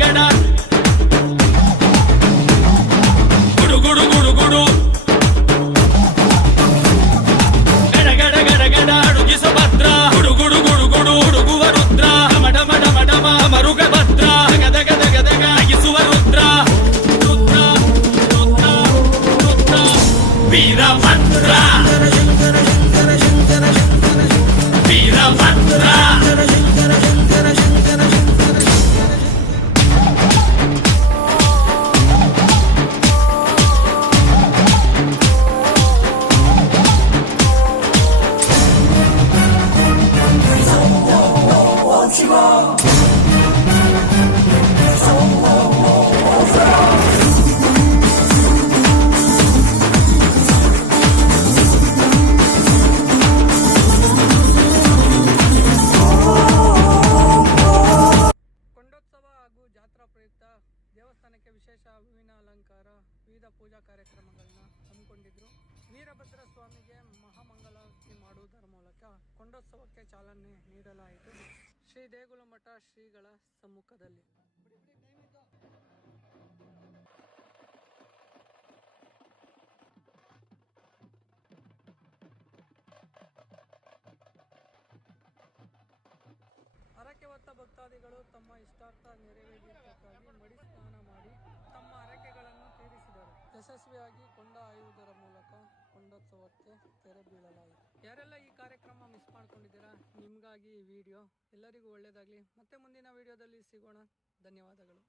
ಗಡ ಗುಡು ಗುಡು ಗುಡು ಗುಡು ಗಡ ಗಡ ಗಡ ಗಡ ಅಡುಗಿಸ ಭದ್ರ ಗುಡು ಗುಡು ಗುಡು ಗುಡು ಹುಡುಗುವ ರುದ್ರ ಮಡ ಮಡ ಮಡ ಮರುಗ ಭದ್ರ ಗದ ಗದ ಗದಗ ಅಗಿಸುವ ರುದ್ರ ರುದ್ರ ರುದ್ರ ರುದ್ರ ವೀರಭದ್ರ ವೀರಭದ್ರ ಕೊಂಡೋತ್ಸವ ಹಾಗೂ ಜಾತ್ರಾ ಪ್ರಯುಕ್ತ ದೇವಸ್ಥಾನಕ್ಕೆ ವಿಶೇಷ ಹೂವಿನ ಅಲಂಕಾರ ವಿವಿಧ ಪೂಜಾ ಕಾರ್ಯಕ್ರಮಗಳನ್ನು ಹಮ್ಮಿಕೊಂಡಿದ್ರು. ವೀರಭದ್ರ ಸ್ವಾಮಿಗೆ ಮಹಾಮಂಗಳಾರತಿ ಮಾಡುವುದರ ಮೂಲಕ ಕೊಂಡೋತ್ಸವಕ್ಕೆ ಚಾಲನೆ ನೀಡಲಾಯಿತು ಶ್ರೀ ದೇಗುಲ ಮಠ ಶ್ರೀಗಳ ಸಮ್ಮುಖದಲ್ಲಿ. ಹರಕೆ ಹೊತ್ತ ಭಕ್ತಾದಿಗಳು ತಮ್ಮ ಇಷ್ಟಾರ್ಥ ನೆರವೇರಿಸಕ್ಕಾಗಿ ಮಡಿ ಸ್ನಾನ ಮಾಡಿ ತಮ್ಮ ಹರಕೆಗಳನ್ನು ತೀರಿಸಿದರು. ಯಶಸ್ವಿಯಾಗಿ ಕೊಂಡ ಆಯುವುದರ ಮೂಲಕ ಕೊಂಡೋತ್ಸವಕ್ಕೆ ತೆರೆ ಬೀಳಲಾಯಿತು. ಯಾರೆಲ್ಲ ಈ ಕಾರ್ಯಕ್ರಮ ಮಿಸ್ ಮಾಡ್ಕೊಂಡಿದ್ದೀರಾ, ನಿಮಗಾಗಿ ಈ ವಿಡಿಯೋ. ಎಲ್ಲರಿಗೂ ಒಳ್ಳೆಯದಾಗಲಿ. ಮತ್ತೆ ಮುಂದಿನ ವಿಡಿಯೋದಲ್ಲಿ ಸಿಗೋಣ. ಧನ್ಯವಾದಗಳು.